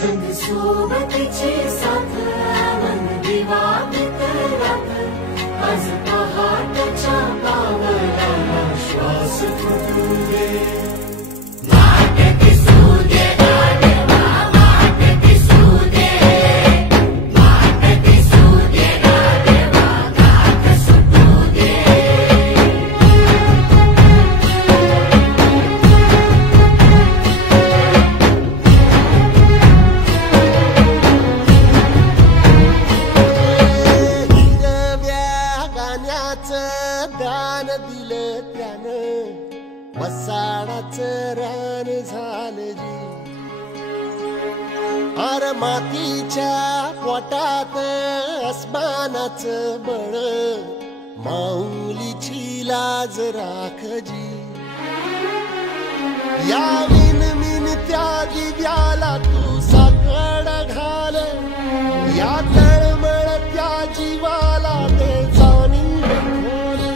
सोबतीची साथ मन दिवा मित्रात आज पहाटच्या पावलाला श्वास फुटू दे दान दिलं त्यानं वसाडाचं रान झालं जी अर मातीच्या पोटात अस्मानाचं बळ माऊलीची लाज राखजी या विनमिन त्या दिव्याला तू